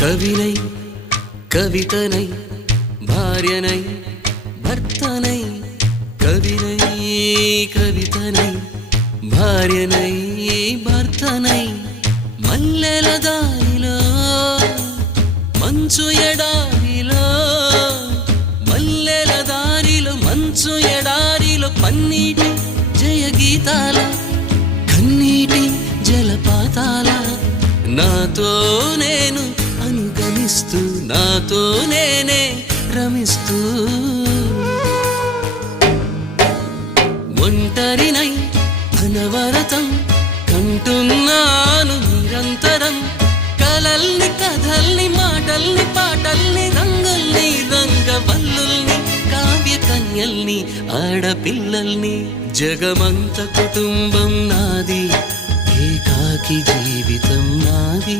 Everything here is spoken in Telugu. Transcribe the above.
కవినై కవితనై భార్యనై భర్తనై కవినై కవితనై భార్యనై భర్తనై మల్లెల దారిలో మంచు ఎడారిలో మల్లెల దారిలో మంచు ఎడారిలో పన్నీటి జయ గీతాల కన్నీటి జలపాతాల నాతో నేను అనుగమిస్తూ నాతో నేనే రమిస్తూ ఒంటరినై అనవరతం కంటున్నాను నిరంతరం కలల్ని కథల్ని మాటల్ని పాటల్ని రంగుల్ని రంగవల్లుల్ని కావ్య కన్యల్ని ఆడపిల్లల్ని జగమంత కుటుంబం నాది ఏకాకి జీవితం నాది